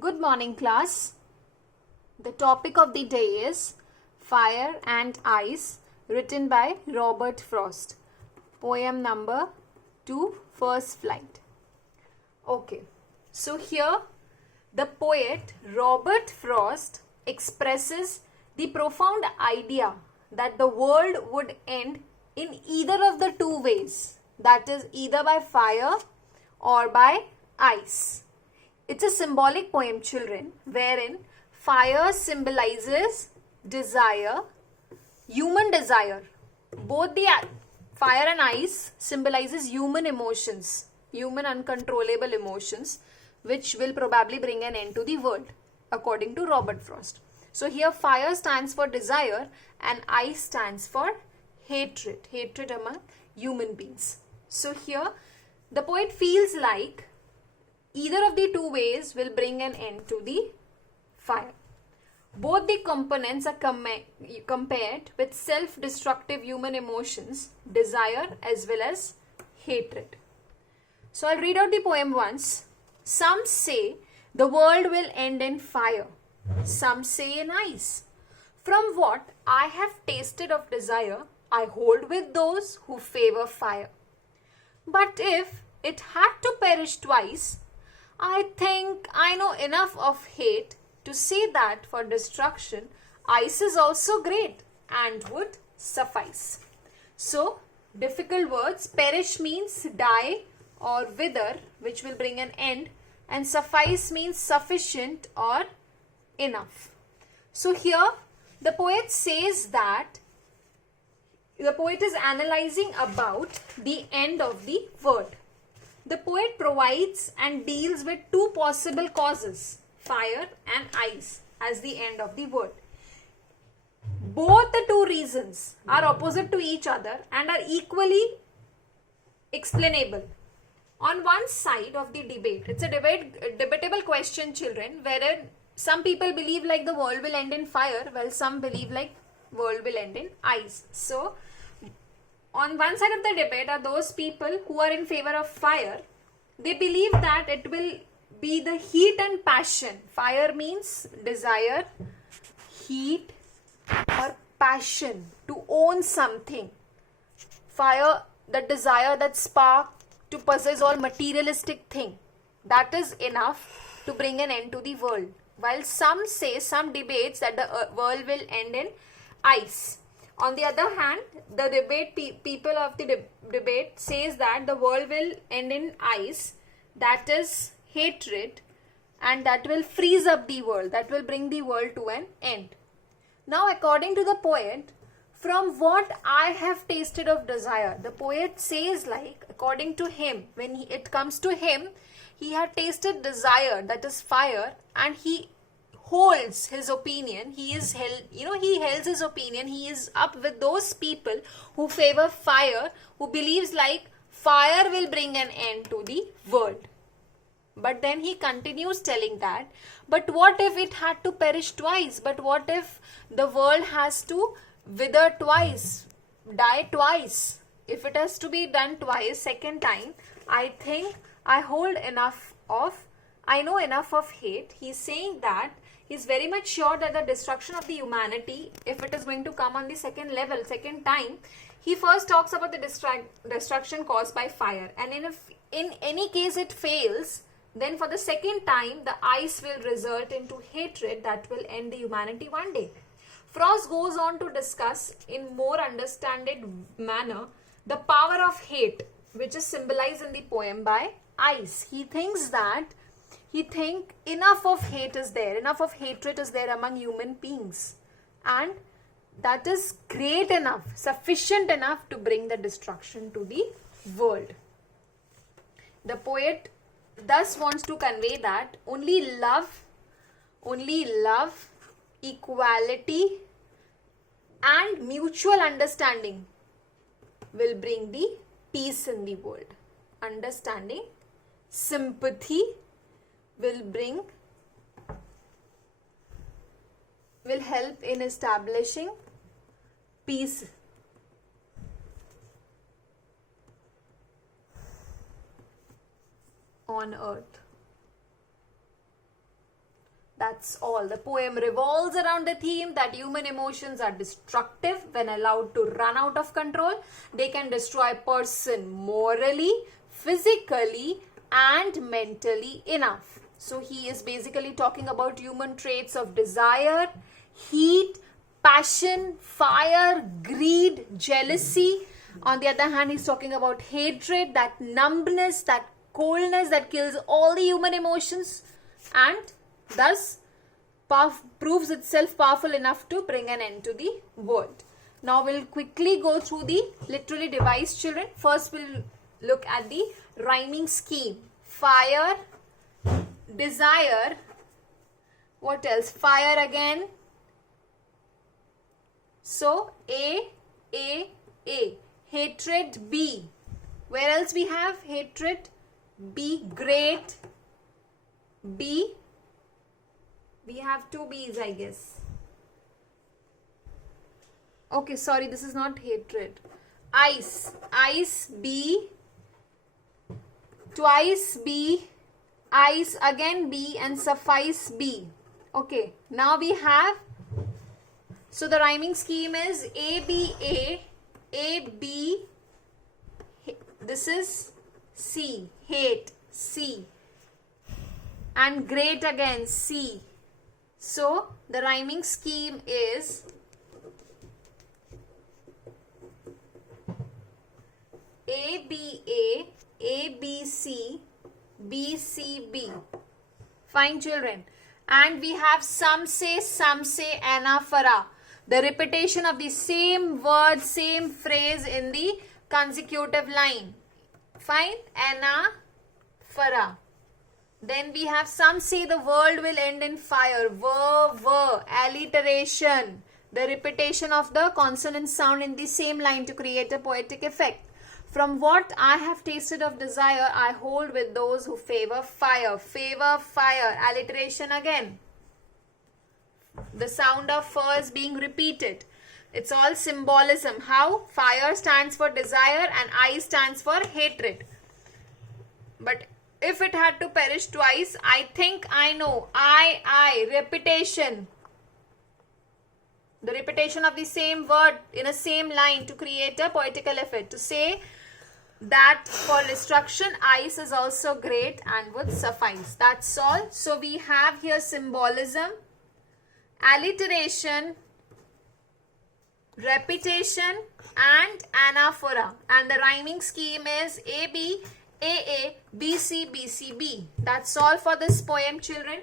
Good morning, class. The topic of the day is Fire and Ice, written by Robert Frost. Poem number 2, First Flight. Okay, so here the poet Robert Frost expresses the profound idea that the world would end in either of the two ways, that is, either by fire or by ice. It's a symbolic poem, children, wherein fire symbolizes desire, human desire. Both the fire and ice symbolizes human emotions, human uncontrollable emotions, which will probably bring an end to the world, according to Robert Frost. So here fire stands for desire and ice stands for hatred among human beings. So here the poet feels like either of the two ways will bring an end to the fire. Both the components are compared with self-destructive human emotions, desire as well as hatred. So I'll read out the poem once. Some say the world will end in fire. Some say in ice. From what I have tasted of desire, I hold with those who favor fire. But if it had to perish twice, I think I know enough of hate to say that for destruction, ice is also great and would suffice. So, difficult words. Perish means die or wither, which will bring an end, and suffice means sufficient or enough. So, here the poet says that the poet is analyzing about the end of the world. The poet provides and deals with two possible causes, fire and ice, as the end of the world. Both the two reasons are opposite to each other and are equally explainable. On one side of the debate, it's a debatable question, children, wherein some people believe like the world will end in fire, while some believe like world will end in ice. So, on one side of the debate are those people who are in favor of fire. They believe that it will be the heat and passion. Fire means desire, heat or passion to own something. Fire, the desire, that spark to possess all materialistic thing. That is enough to bring an end to the world. While some say, some debates that the world will end in ice. On the other hand, the people of the debate says that the world will end in ice, that is hatred, and that will freeze up the world, that will bring the world to an end. Now, according to the poet, from what I have tasted of desire, the poet says like, according to him, when it comes to him, he had tasted desire, that is fire, and he holds his opinion. He holds his opinion. He is up with those people who favor fire, who believes like fire will bring an end to the world. But then he continues telling that, but what if it had to perish twice? But what if the world has to wither twice, die twice? If it has to be done twice, second time, I think I know enough of hate. He's saying that he's very much sure that the destruction of the humanity, if it is going to come on the second level, second time, he first talks about the destruction caused by fire. And if in any case it fails, then for the second time, the ice will result into hatred that will end the humanity one day. Frost goes on to discuss in more understanded manner the power of hate, which is symbolized in the poem by ice. He thinks enough of hate is there, enough of hatred is there among human beings, and that is great enough, sufficient enough to bring the destruction to the world. The poet thus wants to convey that only love, equality and mutual understanding will bring the peace in the world. Understanding, sympathy will help in establishing peace on earth. That's all. The poem revolves around the theme that human emotions are destructive when allowed to run out of control. They can destroy a person morally, physically, and mentally enough. So he is basically talking about human traits of desire, heat, passion, fire, greed, jealousy. On the other hand, he's talking about hatred, that numbness, that coldness that kills all the human emotions and thus proves itself powerful enough to bring an end to the world. Now we'll quickly go through the literally devised children. First we'll look at the rhyming scheme. Fire, desire, what else? Fire again. So A. Hatred, B. Where else we have hatred? B. Great, B. We have two B's, I guess. Okay, sorry, this is not hatred. Ice, B. Twice B. Ice again B, and suffice B. Okay, now we have, so the rhyming scheme is A, B, this is C, hate, C, and great again, C. So the rhyming scheme is A, B, C, B, C, B. Fine, children. And we have some say, anaphora. The repetition of the same word, same phrase in the consecutive line. Fine, anaphora. Then we have some say the world will end in fire. Alliteration. The repetition of the consonant sound in the same line to create a poetic effect. From what I have tasted of desire, I hold with those who favor fire. Fire. Alliteration again. The sound of fur is being repeated. It's all symbolism. How? Fire stands for desire and I stands for hatred. But if it had to perish twice, I think I know. I. Repetition. The repetition of the same word in a same line to create a poetical effect. To say that for destruction, ice is also great and would suffice. That's all. So we have here symbolism, alliteration, repetition, and anaphora. And the rhyming scheme is A, B, A, B, C, B, C, B. That's all for this poem, children.